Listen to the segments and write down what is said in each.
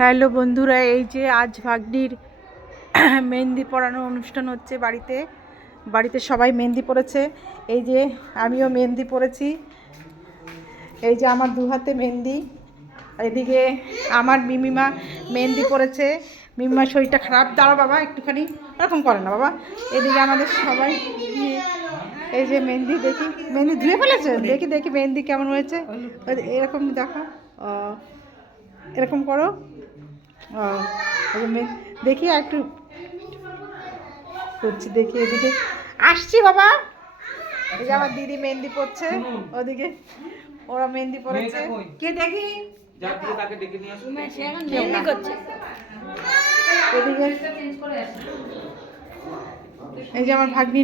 Hello বন্ধুরা, এই যে আজ ভাগ্নির মেহেন্দি পরানোর অনুষ্ঠান হচ্ছে বাড়িতে। বাড়িতে সবাই মেহেন্দি পরেছে। এই যে আমিও মেহেন্দি পরেছি। এই যে আমার দু হাতে মেহেন্দি। এদিকে আমার মিমিমা মেহেন্দি পরেছে। মিমিমার শরীরটা খারাপ, দাঁড়া বাবা একটুখানি, এরকম করে না বাবা। এদিকে আমাদের সবাই এই যে মেহেন্দি, দেখি মেহেন্দি ধুয়ে ফেলেছে, দেখি দেখি মেহেন্দি কেমন হয়েছে। এরকম দেখো, এরকম করো। দেখি আর একটু করছি, দেখি এদিকে আসছি বাবা। এই যে আমার দিদি মেহেন্দি পড়ছে, ওদিকে ওরা মেহেন্দি পড়েছে। কে দেখি এদিকে এই যে আমার ভাগ্নি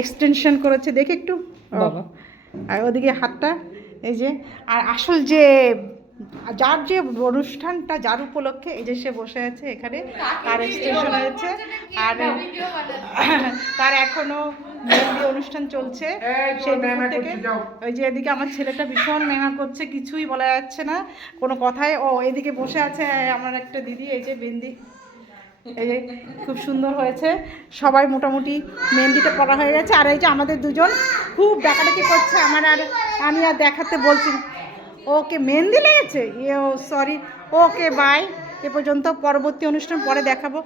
এক্সটেনশন করেছে, দেখি একটু। আর ওদিকে হাতটা এই যে, আর আসল যে যার যে অনুষ্ঠানটা যার উপলক্ষে এই যে সে বসে আছে এখানে, তার এক্সটেনশন হয়েছে। আর তার এখনো মেহেন্দি অনুষ্ঠান চলছে সেই থেকে। ওই যে এদিকে আমার ছেলেটা ভীষণ মেহনত করছে, কিছুই বলা যাচ্ছে না কোনো কথায়। ও এদিকে বসে আছে আমার একটা দিদি, এই যে মেহেন্দি, এই যে খুব সুন্দর হয়েছে। সবাই মোটামুটি মেহেন্দিটা পরা হয়ে গেছে। আর এই যে আমাদের দুজন খুব ডাকাডাকি করছে, আমার আর আমি আর দেখাতে বলছি। ওকে মেহেন্দি লেগেছে, ও সরি। ওকে বাই, এ পর্যন্ত, পরবর্তী অনুষ্ঠান পরে দেখাবো।